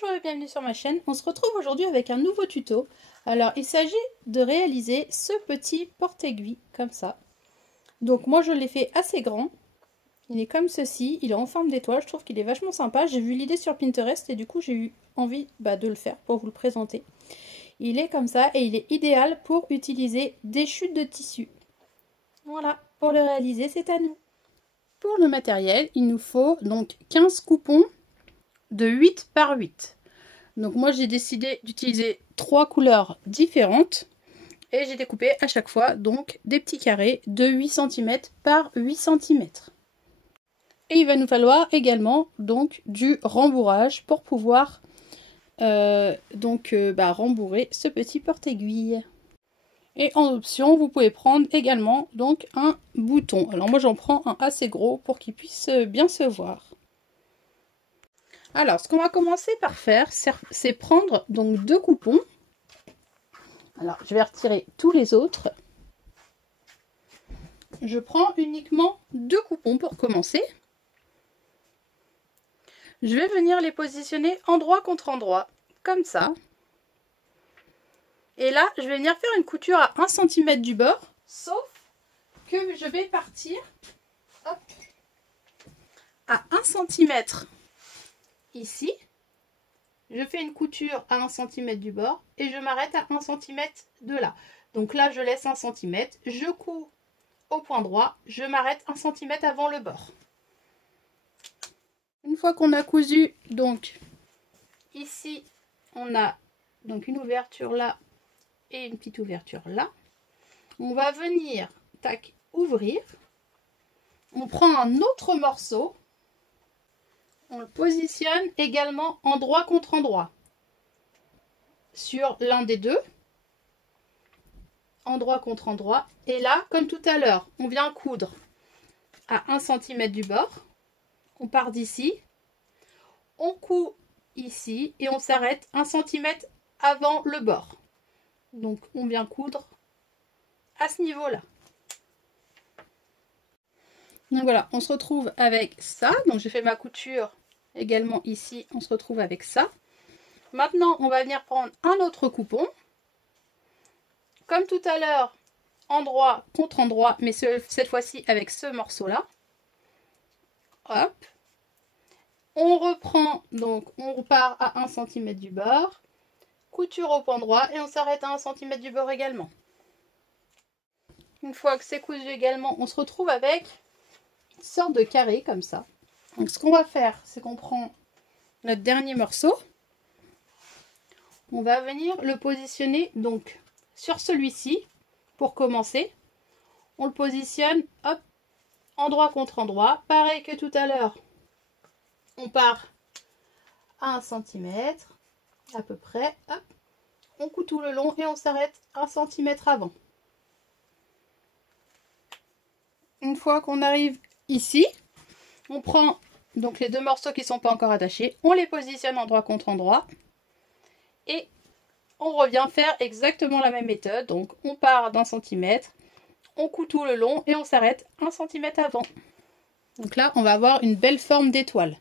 Bonjour et bienvenue sur ma chaîne. On se retrouve aujourd'hui avec un nouveau tuto. Alors il s'agit de réaliser ce petit porte-aiguille comme ça. Donc moi je l'ai fait assez grand. Il est comme ceci, il est en forme d'étoile. Je trouve qu'il est vachement sympa. J'ai vu l'idée sur Pinterest et du coup j'ai eu envie de le faire pour vous le présenter. Il est comme ça et il est idéal pour utiliser des chutes de tissu. Voilà, pour le réaliser c'est à nous. Pour le matériel, il nous faut donc 15 coupons de 8 par 8. Donc moi j'ai décidé d'utiliser 3 couleurs différentes et j'ai découpé à chaque fois donc des petits carrés de 8 cm par 8 cm. Et il va nous falloir également donc du rembourrage pour pouvoir rembourrer ce petit porte-aiguille. Et en option, vous pouvez prendre également donc un bouton. Alors moi j'en prends un assez gros pour qu'il puisse bien se voir. Alors, ce qu'on va commencer par faire, c'est prendre donc 2 coupons. Alors, je vais retirer tous les autres. Je prends uniquement 2 coupons pour commencer. Je vais venir les positionner endroit contre endroit, comme ça. Et là, je vais venir faire une couture à 1 cm du bord, sauf que je vais partir hop, à 1 cm ici. Je fais une couture à 1 cm du bord et je m'arrête à 1 cm de là. Donc là, je laisse 1 cm, je couds au point droit, je m'arrête 1 cm avant le bord. Une fois qu'on a cousu, donc ici, on a donc une ouverture là et une petite ouverture là. On va venir, tac, ouvrir. On prend un autre morceau. On le positionne également endroit contre endroit sur l'un des deux, endroit contre endroit. Et là, comme tout à l'heure, on vient coudre à 1 cm du bord. On part d'ici, on coud ici et on s'arrête 1 cm avant le bord. Donc on vient coudre à ce niveau-là. Donc voilà, on se retrouve avec ça. Donc j'ai fait ma couture également ici, on se retrouve avec ça. Maintenant, on va venir prendre un autre coupon. Comme tout à l'heure, endroit contre endroit, mais cette fois-ci avec ce morceau-là. Hop. On reprend, donc on repart à 1 cm du bord. Couture au point droit et on s'arrête à 1 cm du bord également. Une fois que c'est cousu également, on se retrouve avec une sorte de carré comme ça. Donc ce qu'on va faire, c'est qu'on prend notre dernier morceau. On va venir le positionner donc sur celui-ci pour commencer. On le positionne, hop, endroit contre endroit. Pareil que tout à l'heure, on part à 1 cm à peu près. Hop, on coud tout le long et on s'arrête 1 cm avant. Une fois qu'on arrive ici, on prend donc les 2 morceaux qui ne sont pas encore attachés, on les positionne endroit contre endroit et on revient faire exactement la même méthode. Donc on part d'1 cm, on coud tout le long et on s'arrête 1 cm avant. Donc là, on va avoir une belle forme d'étoile.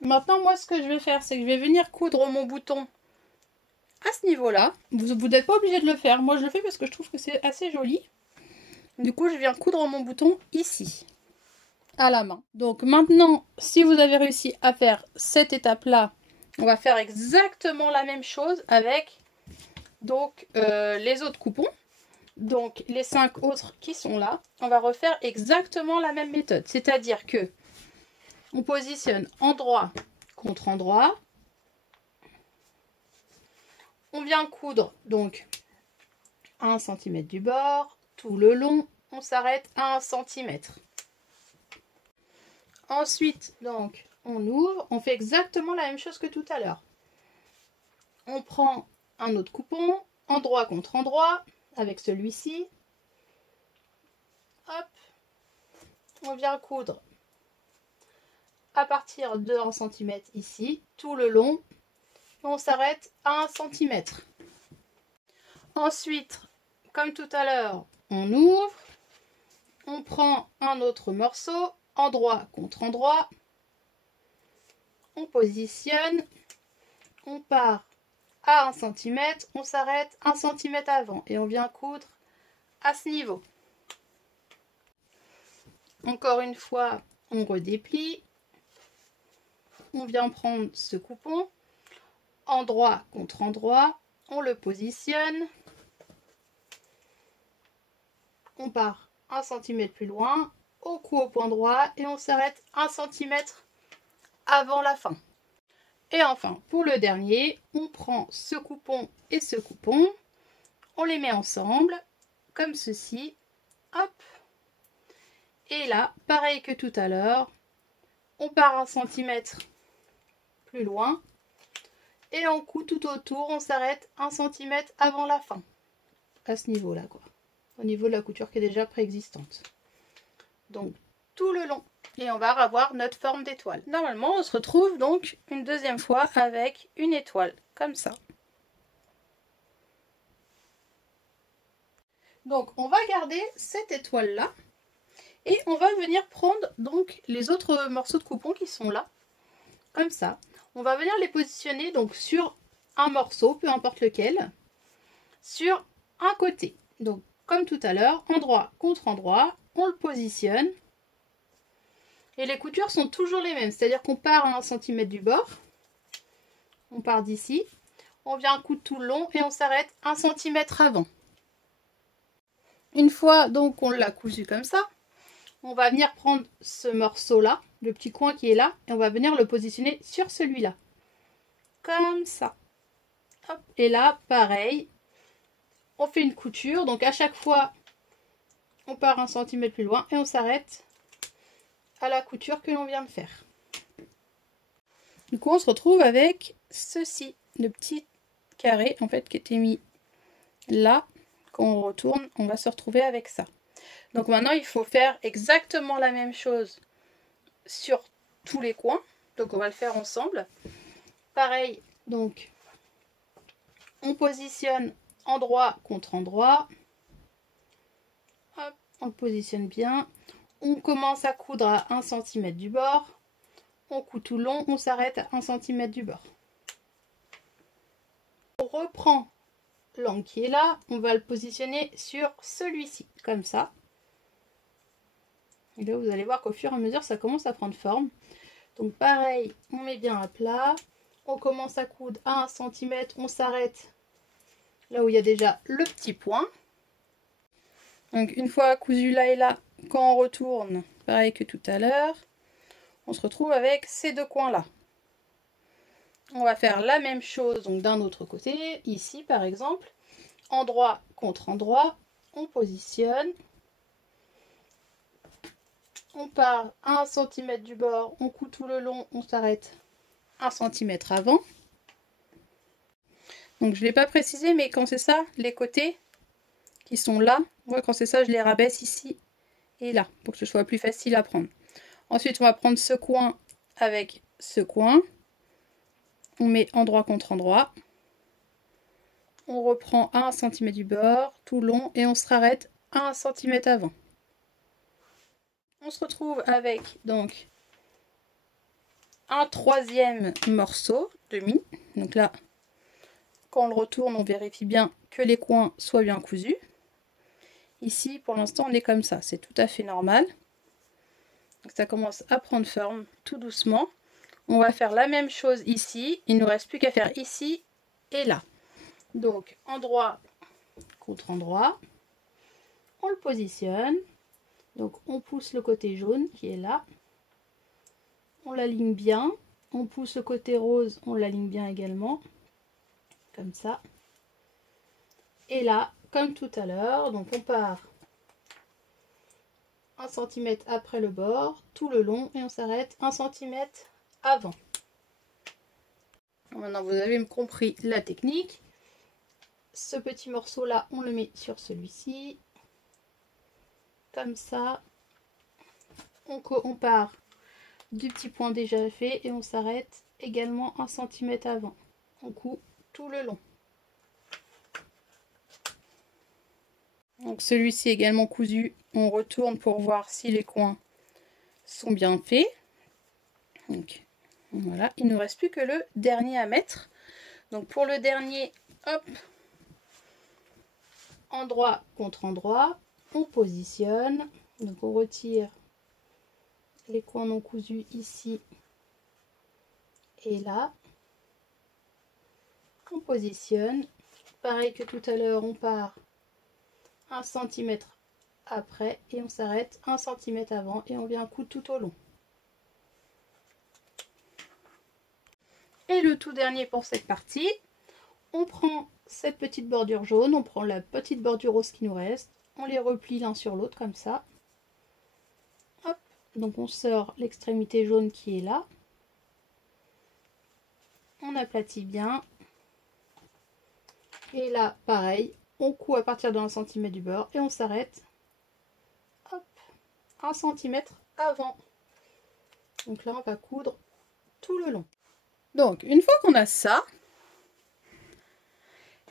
Maintenant, moi, ce que je vais faire, c'est que je vais venir coudre mon bouton à ce niveau-là. Vous n'êtes pas obligé de le faire. Moi, je le fais parce que je trouve que c'est assez joli. Du coup, je viens coudre mon bouton ici, à la main. Donc maintenant, si vous avez réussi à faire cette étape-là, on va faire exactement la même chose avec donc les autres coupons. Donc les 5 autres qui sont là, on va refaire exactement la même méthode. C'est-à-dire que on positionne endroit contre endroit. On vient coudre donc à 1 cm du bord, tout le long, on s'arrête à 1 cm. Ensuite, donc, on ouvre, on fait exactement la même chose que tout à l'heure. On prend un autre coupon, endroit contre endroit, avec celui-ci. Hop, on vient coudre à partir de 1 cm ici, tout le long. On s'arrête à 1 cm. Ensuite, comme tout à l'heure, on ouvre, on prend un autre morceau, endroit contre endroit, on positionne, on part à 1 cm, on s'arrête 1 cm avant et on vient coudre à ce niveau. Encore une fois, on redéplie, on vient prendre ce coupon, endroit contre endroit, on le positionne, on part 1 cm plus loin, au cou au point droit et on s'arrête 1 cm avant la fin. Et enfin, pour le dernier, on prend ce coupon et ce coupon, on les met ensemble, comme ceci, hop. Et là, pareil que tout à l'heure, on part 1 cm plus loin et on coud tout autour, on s'arrête 1 cm avant la fin, à ce niveau-là, quoi, au niveau de la couture qui est déjà préexistante. Donc, tout le long. Et on va avoir notre forme d'étoile. Normalement, on se retrouve donc une deuxième fois avec une étoile, comme ça. Donc, on va garder cette étoile-là. Et on va venir prendre donc les autres morceaux de coupon qui sont là, comme ça. On va venir les positionner donc sur un morceau, peu importe lequel, sur un côté. Donc comme tout à l'heure, endroit contre endroit, on le positionne. Et les coutures sont toujours les mêmes, c'est-à-dire qu'on part à 1 cm du bord, on part d'ici, on vient coudre tout le long et on s'arrête 1 cm avant. Une fois donc on l'a cousu comme ça, on va venir prendre ce morceau-là, le petit coin qui est là, et on va venir le positionner sur celui-là. Comme ça. Hop. Et là, pareil, on fait une couture. Donc à chaque fois, on part 1 cm plus loin et on s'arrête à la couture que l'on vient de faire. Du coup, on se retrouve avec ceci, le petit carré en fait qui était mis là. Quand on retourne, on va se retrouver avec ça. Donc maintenant, il faut faire exactement la même chose sur tous les coins. Donc on va le faire ensemble. Pareil, donc on positionne endroit contre endroit. Hop, on le positionne bien. On commence à coudre à 1 cm du bord. On coud tout long, on s'arrête à 1 cm du bord. On reprend l'angle qui est là, on va le positionner sur celui-ci, comme ça. Et là, vous allez voir qu'au fur et à mesure, ça commence à prendre forme. Donc pareil, on met bien à plat. On commence à coudre à 1 cm, on s'arrête là où il y a déjà le petit point. Donc une fois cousu là et là, quand on retourne, pareil que tout à l'heure, on se retrouve avec ces deux coins-là. On va faire la même chose donc d'un autre côté, ici par exemple, endroit contre endroit, on positionne. On part à 1 cm du bord, on coud tout le long, on s'arrête 1 cm avant. Donc je ne l'ai pas précisé, mais quand c'est ça, les côtés qui sont là, moi quand c'est ça, je les rabaisse ici et là, pour que ce soit plus facile à prendre. Ensuite, on va prendre ce coin avec ce coin. On met endroit contre endroit. On reprend à 1 cm du bord, tout long, et on se rarrête à 1 cm avant. On se retrouve avec donc un troisième morceau demi. Donc là, quand on le retourne, on vérifie bien que les coins soient bien cousus. Ici, pour l'instant, on est comme ça. C'est tout à fait normal. Donc ça commence à prendre forme tout doucement. On va faire la même chose ici. Il ne nous reste plus qu'à faire ici et là. Donc, endroit contre endroit. On le positionne. Donc on pousse le côté jaune qui est là, on l'aligne bien, on pousse le côté rose, on l'aligne bien également, comme ça. Et là, comme tout à l'heure, donc on part 1 cm après le bord, tout le long, et on s'arrête 1 cm avant. Maintenant vous avez compris la technique. Ce petit morceau là, on le met sur celui-ci. Comme ça, on part du petit point déjà fait et on s'arrête également 1 cm avant. On coud tout le long. Donc celui-ci également cousu, on retourne pour voir si les coins sont bien faits. Donc voilà, il ne nous reste plus que le dernier à mettre. Donc pour le dernier, hop, endroit contre endroit, on positionne. Donc on retire les coins non cousus ici et là. On positionne. Pareil que tout à l'heure, on part 1 cm après et on s'arrête 1 cm avant et on vient coudre tout au long. Et le tout dernier pour cette partie, on prend cette petite bordure jaune, on prend la petite bordure rose qui nous reste, on les replie l'un sur l'autre comme ça. Hop. Donc on sort l'extrémité jaune qui est là. On aplatit bien. Et là, pareil, on coud à partir de 1 cm du bord et on s'arrête 1 cm avant. Donc là, on va coudre tout le long. Donc, une fois qu'on a ça,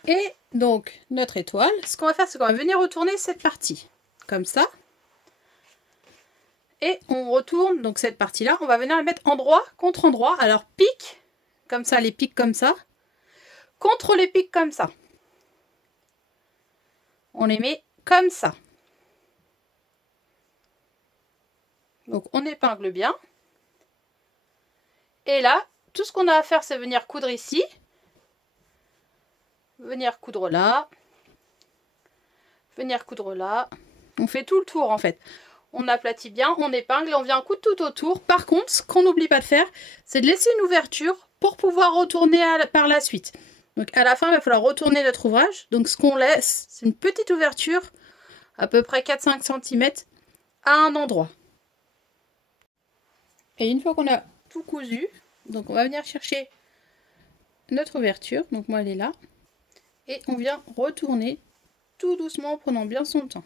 et donc notre étoile, ce qu'on va faire, c'est qu'on va venir retourner cette partie, comme ça. Et on retourne, donc cette partie-là, on va venir la mettre endroit contre endroit. Alors, pique, comme ça, les pics comme ça, contre les pics comme ça. On les met comme ça. Donc, on épingle bien. Et là, tout ce qu'on a à faire, c'est venir coudre ici. Venir coudre là. Venir coudre là. On fait tout le tour, en fait. On aplatit bien, on épingle et on vient coudre tout autour. Par contre, ce qu'on n'oublie pas de faire, c'est de laisser une ouverture pour pouvoir retourner par la suite. Donc, à la fin, il va falloir retourner notre ouvrage. Donc, ce qu'on laisse, c'est une petite ouverture, à peu près 4-5 cm, à un endroit. Et une fois qu'on a tout cousu, donc on va venir chercher notre ouverture, donc moi elle est là, et on vient retourner tout doucement en prenant bien son temps.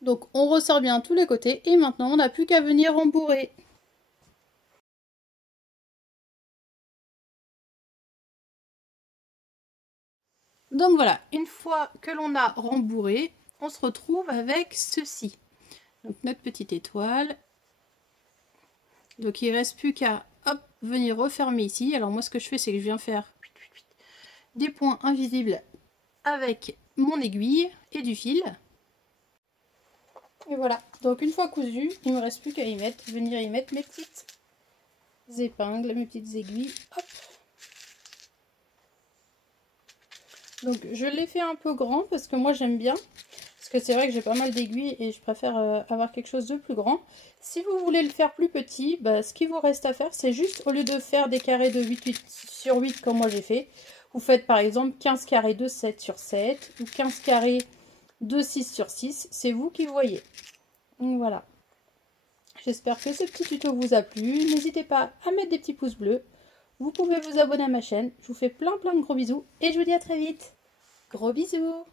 Donc on ressort bien tous les côtés et maintenant on n'a plus qu'à venir rembourrer. Donc voilà, une fois que l'on a rembourré, on se retrouve avec ceci. Donc notre petite étoile. Donc il ne reste plus qu'à venir refermer ici. Alors moi ce que je fais, c'est que je viens faire des points invisibles avec mon aiguille et du fil. Et voilà, donc une fois cousu, il ne me reste plus qu'à venir y mettre mes petites épingles, mes petites aiguilles. Hop. Donc je l'ai fait un peu grand parce que moi j'aime bien. Parce que c'est vrai que j'ai pas mal d'aiguilles et je préfère avoir quelque chose de plus grand. Si vous voulez le faire plus petit, bah, ce qu'il vous reste à faire, c'est juste, au lieu de faire des carrés de 8 sur 8 comme moi j'ai fait, vous faites par exemple 15 carrés de 7 sur 7 ou 15 carrés de 6 sur 6. C'est vous qui voyez. Donc voilà. J'espère que ce petit tuto vous a plu. N'hésitez pas à mettre des petits pouces bleus. Vous pouvez vous abonner à ma chaîne. Je vous fais plein de gros bisous et je vous dis à très vite. Gros bisous!